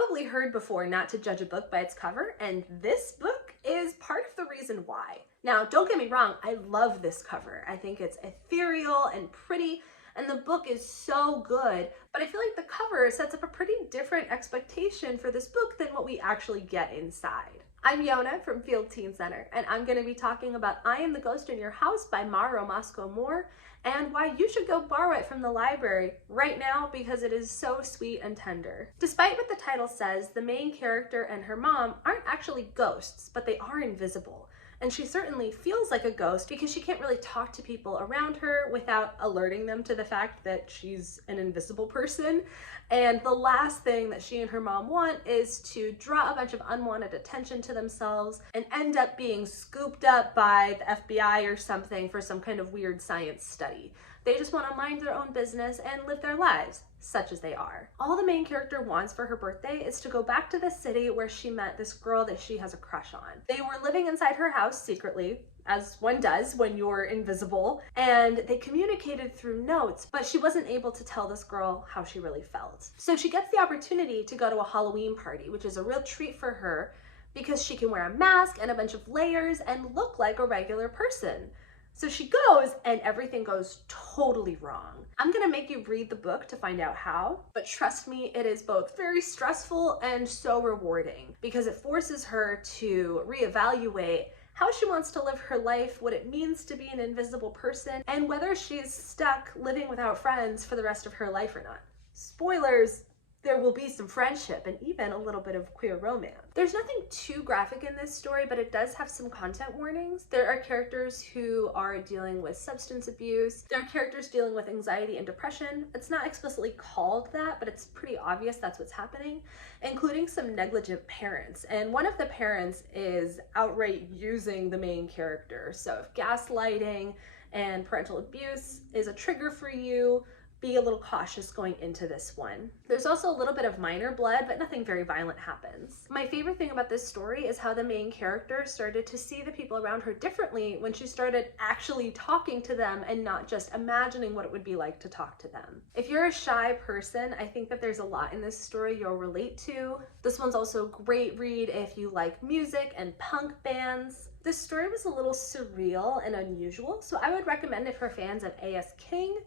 probably heard before not to judge a book by its cover, and this book is part of the reason why. Now, don't get me wrong, I love this cover. I think it's ethereal and pretty, and the book is so good, but I feel like the cover sets up a pretty different expectation for this book than what we actually get inside. I'm Yona from Field Teen Center, and I'm going to be talking about I Am the Ghost in Your House by Mar Romasco-Moore, and why you should go borrow it from the library right now because it is so sweet and tender. Despite what the title says, the main character and her mom aren't actually ghosts, but they are invisible. And she certainly feels like a ghost because she can't really talk to people around her without alerting them to the fact that she's an invisible person. And the last thing that she and her mom want is to draw a bunch of unwanted attention to themselves and end up being scooped up by the FBI or something for some kind of weird science study. They just want to mind their own business and live their lives, such as they are. All the main character wants for her birthday is to go back to the city where she met this girl that she has a crush on. They were living inside her house secretly, as one does when you're invisible, and they communicated through notes, but she wasn't able to tell this girl how she really felt. So she gets the opportunity to go to a Halloween party, which is a real treat for her because she can wear a mask and a bunch of layers and look like a regular person. So she goes and everything goes totally wrong. I'm gonna make you read the book to find out how, but trust me, it is both very stressful and so rewarding because it forces her to reevaluate how she wants to live her life, what it means to be an invisible person, and whether she's stuck living without friends for the rest of her life or not. Spoilers, there will be some friendship and even a little bit of queer romance. There's nothing too graphic in this story, but it does have some content warnings. There are characters who are dealing with substance abuse. There are characters dealing with anxiety and depression. It's not explicitly called that, but it's pretty obvious that's what's happening, including some negligent parents. And one of the parents is outright using the main character. So if gaslighting and parental abuse is a trigger for you, be a little cautious going into this one. There's also a little bit of minor blood, but nothing very violent happens. My favorite thing about this story is how the main character started to see the people around her differently when she started actually talking to them and not just imagining what it would be like to talk to them. If you're a shy person, I think that there's a lot in this story you'll relate to. This one's also a great read if you like music and punk bands. This story was a little surreal and unusual, so I would recommend it for fans of A.S. King,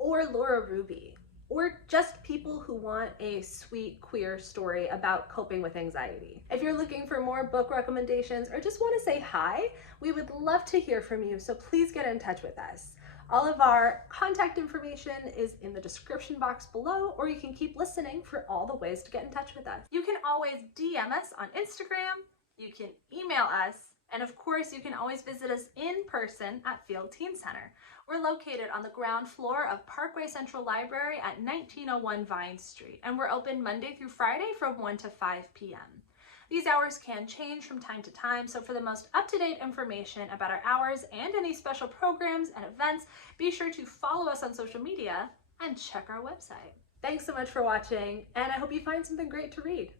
or Laura Ruby, or just people who want a sweet queer story about coping with anxiety. If you're looking for more book recommendations or just want to say hi, we would love to hear from you, so please get in touch with us. All of our contact information is in the description box below, or you can keep listening for all the ways to get in touch with us. You can always DM us on Instagram, you can email us, and of course, you can always visit us in person at Field Teen Center. We're located on the ground floor of Parkway Central Library at 1901 Vine Street, and we're open Monday through Friday from 1 to 5 p.m. These hours can change from time to time, so for the most up-to-date information about our hours and any special programs and events, be sure to follow us on social media and check our website. Thanks so much for watching, and I hope you find something great to read.